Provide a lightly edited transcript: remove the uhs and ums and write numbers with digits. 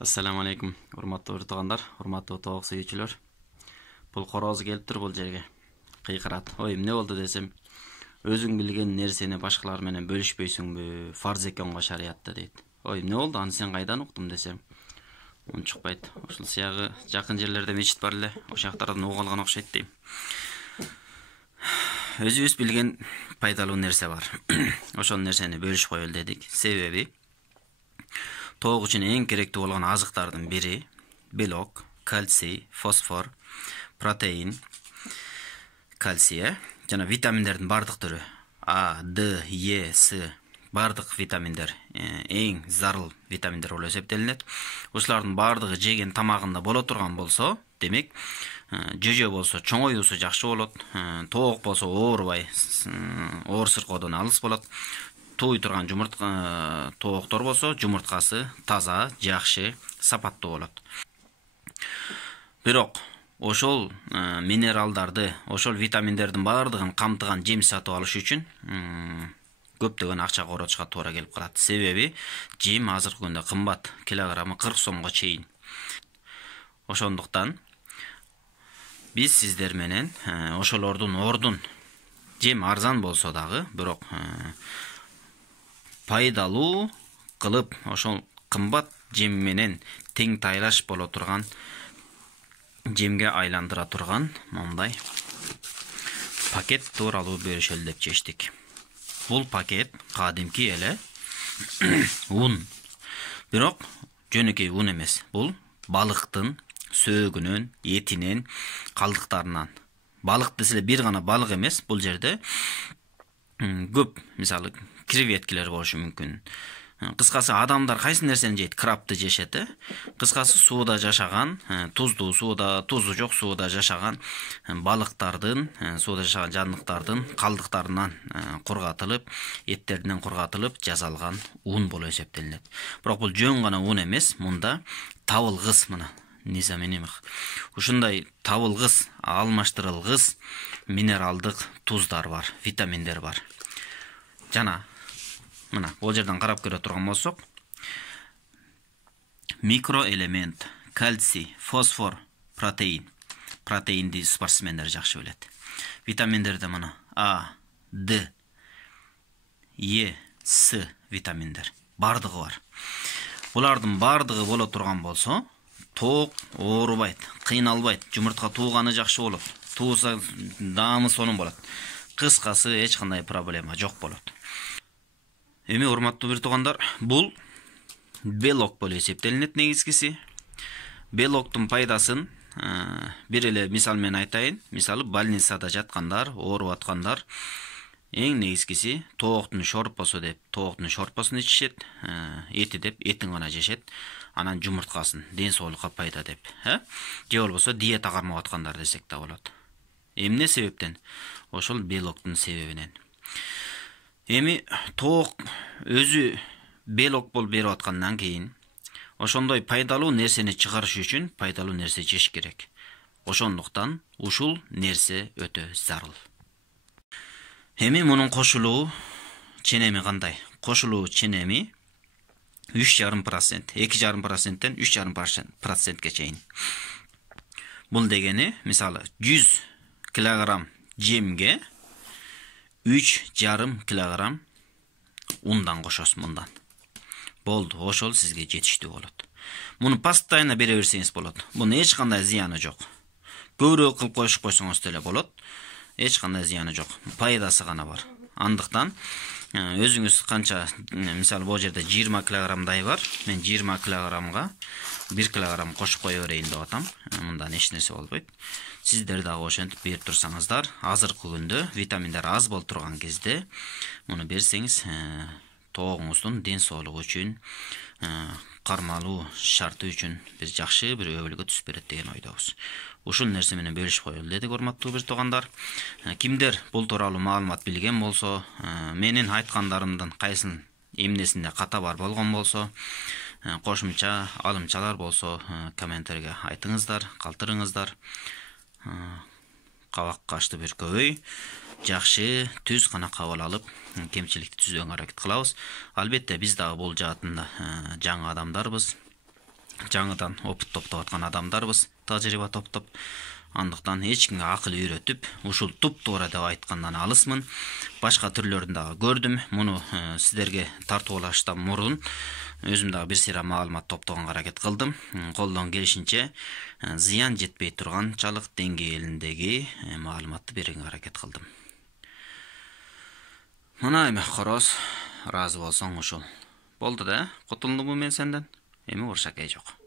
Assalamu alaikum, urmatlı tuğanlar, urmatlı toğuk suyucular. Bul koroz keliptir bul jerge. Kıyqırat. Oyum ne oldu desem, özüň bilgen nerseni başkalar menen bölüşpöysüňbü, farz ekenga şariatda deyt. Oyum ne oldu, аны sen qaydan ukdum desem, on çykpayt. Oşul siýagy jakyn jerlerde meçit bar ele, o şaktardan ugalgan okşayt deyim. Özübüz bilgen paydalуу nerse var. Oşol nerseni bölüşüp koyul dedik. Sebebi toğuk için en gerekli olan azıqtardın biri belok, kalsiy, fosfor, protein, kalsiye, jana vitaminlerden bardyk türü A, D, E, C bardyk vitaminler en zarыл vitaminler bolop esepteленет. Uşulardın bardygy jegen tamagында bola turgan bolsa, demek jöjö bolsa çoňoýusu jakşı bolat, toğuk bolsa oorubay, oor sırkodan alys bolat. Toy turgan jumurtka toğuktor bolsa, jumurtkasy taza, jakşı, sapattуу bolat. Birok oşol mineraldardy, oşol vitaminlerдин bardygyn kamtygan jem satyp alyş üçin köpdөгөн akça koroçka toora kelip kalat. Sebebi jem azırkı günde kımbat, kilogramı 40 somga çeyin. Oşonduktan biz sizler menen oşolordun ordun jem arzan bolsa dagı, birok paydalуу kılıp oşol kımbat jem menen teң taylaş bola turgan jemge aylandıra turgan monday paket tuuralуу bölüşeli dep çeştik. Bul paket kadimki ele un. Birok jönökөй un emes. Bul balıktın söөгүнөн, etinen, kaldыкtarынан. Balık desile bir gana balık emes. Bul jerde köp, misalı krevetkiler boluşu mümkün. Kıskası adamlar kayсы nersени jeyt? Krapты жешет. Kıskası suuda жашаган, tuzlu suuda, tuzu жок suuda жашаган balıktardın, suuda жашаган janlıktardın kaldыкtarынан kurgatılıp, etterinden kurgatılıp жасалган un bolup eseptelenет. Birok bul jön gana un emes, munda табылгыс мына низаменимих. Ушундай табылгыс, almaştırılgыс mineralдык tuzlar var, vitaminler var. Jana mına bol жерден карап көрө турган болсок, mikroelement, kalsiy, fosfor, protein. Proteinди спортсмендер жакшы билет. Vitaminlerde mına A, D, E, C vitaminler bardygy бар. Bulardın bardygy bola turgan bolsa, toğuk oorubайт, kıynalbayt, jumurtka tuğgany jakşı bolat. Tuğsa damı sonun bolat. Kıskası hiç kандай problema jok bolat. Эми урматтуу бир туугандар, бул белок болуп эсептелинет негизгиси. Белоктун пайдасын бир эле мисал менен айтайын. Мисалы больницада жаткандар, ооруп аткандар эң негизгиси тоогуктун шорпосу деп, тоогуктун шорпосун ичишет, эти деп, этин гана жешет, анан жумурткасын, ден соолукка пайда деп, же болбосо диета кармап аткандар десек да болот. Эмне себептен? Ошол белоктун себебинен. Эми тоок өзү белок болуп берип аткандан кийин ошондой пайдалуу нерсени чыгарыш үчүн пайдалуу нерсе жеш керек. Ошондуктан ушул нерсе өтө зарыл. Эми мунун кошулуу ченеми кандай? Кошулуу ченеми 3,5%, 2,5%тен 3,5%ке чейин. Бул дегени, мисалы 100 килограмм жемге 3,5 килограмм ундан кошосуз мындан. Болду, ошол сизге жетиштүү болот. Муну постоянно бере берсеңиз болот. Мунун эч кандай зыяны жок. Көбүрөөк кылып коюшуп койсоңуз деле болот. Эч кандай зыяны жок. Пайдасы гана бар. Андыктан өзүңүз канча, мисалы бул жерде 20 килограммдай бар. Мен 20 килограммга 1 килограмм кошуп кое берейин деп атам. Мындан эч нерсе болбойт. Сиздер дагы ошентип берип турсаңыздар, азыркы күндө витаминдер аз болуп турган кезде муну берсеңиз, тоогуңуздун ден соолугу үчүн, кармалуу шарты үчүн биз жакшы бир өбөлгө түсүп берет деген ойдобуз. Ушул нерсе менен бөлүшүп коелу дедик, урматтуу бир туугандар. Кимдер бул тууралуу маалымат билген болсо, менин айткандарымдын кайсын эмнесинде ката бар болгон болсо, кошумча алымчалар болсо, комменттерге айтыңыздар, калтырыңыздар. Кабак кашты бир көбөй, жакшы түз гана кабыл алып, кемчиликти түзүүгө аракет кылабыз. Албетте биз дагы бул жаатында жаңы адамдарбыз. жаңыдан опыт топтоп аткан адамдарбыз, тажрыйба топтоп. Андыктан эч кимге акыл үйрөтүп, ушул туп-туура деп айткандан алысмын. Башка түрлөрүн дагы көрдүм. Муну сиздерге тартуулаштан мурун өзүм дагы бир сыйра маалымат топтогонго аракет кылдым. Колдон келишинче зыян жетпей турганчалык деңгээлиндеги маалыматты берүүгө аракет кылдым. Мына эми короз, ыраазы болсоң ушул. Болду да, кутулдумбу мен сенден? Эми урушакай жок.